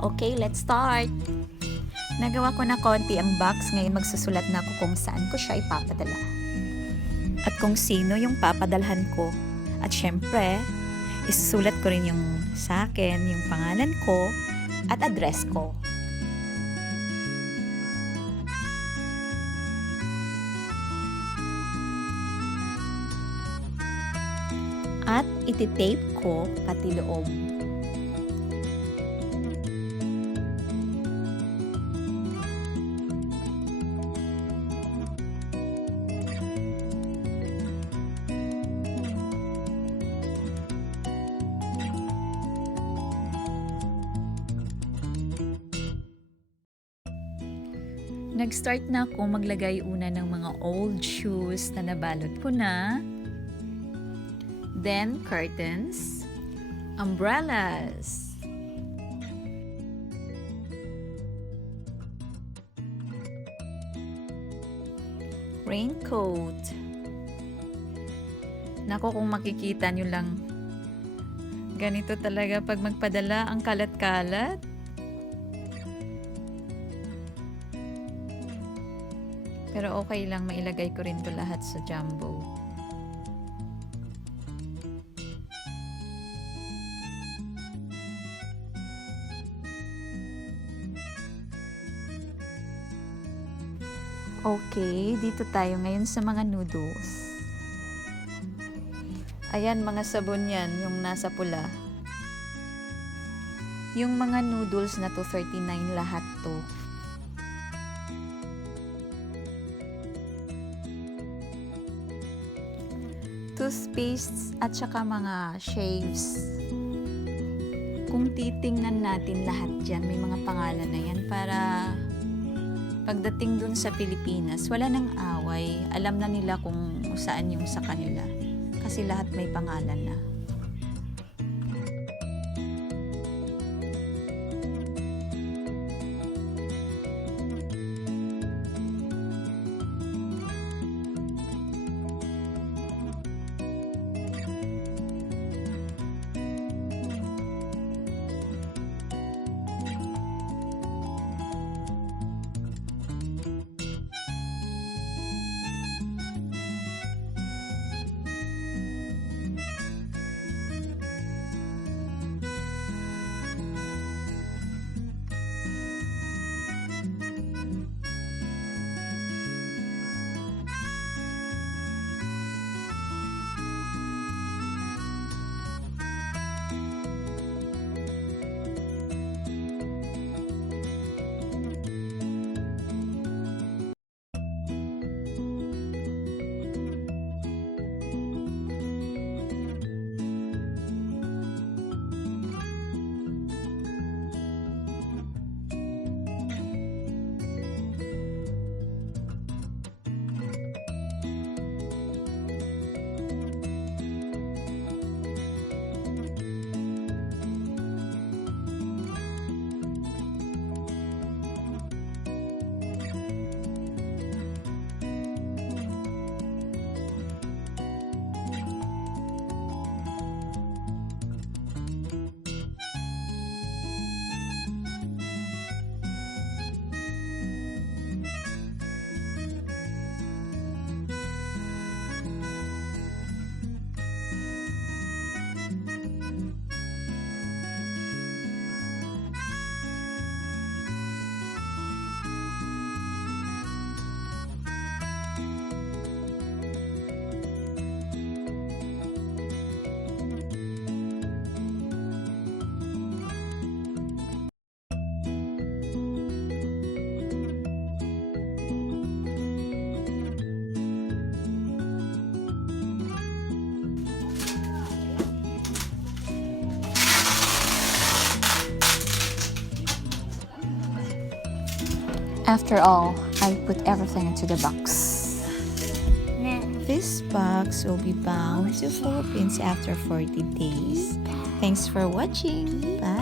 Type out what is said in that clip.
Okay, let's start! Nagawa ko na konti ang box, ngayon magsusulat na ako kung saan ko siya ipapadala. At kung sino yung papadalhan ko. At syempre, isusulat ko rin yung sa akin, yung pangalan ko, at address ko. At ititape ko pati loob. Nag-start na ako maglagay una ng mga old shoes na nabalot ko na. Then, curtains, umbrellas, raincoat. Naku, kung makikita nyo lang, ganito talaga pag magpadala ang kalat-kalat. Pero okay lang, mailagay ko rin to lahat sa jumbo. Okay, dito tayo ngayon sa mga noodles. Ayan, mga sabon yan, yung nasa pula. Yung mga noodles na to, 39 lahat to. Toothpastes at saka mga shaves. Kung titingnan natin lahat dyan, may mga pangalan na yan para pagdating dun sa Pilipinas, wala nang away. Alam na nila kung saan yung sa kanila. Kasi lahat may pangalan na. After all, I put everything into the box. This box will be bound to Philippines after 40 days. Thanks for watching. Bye!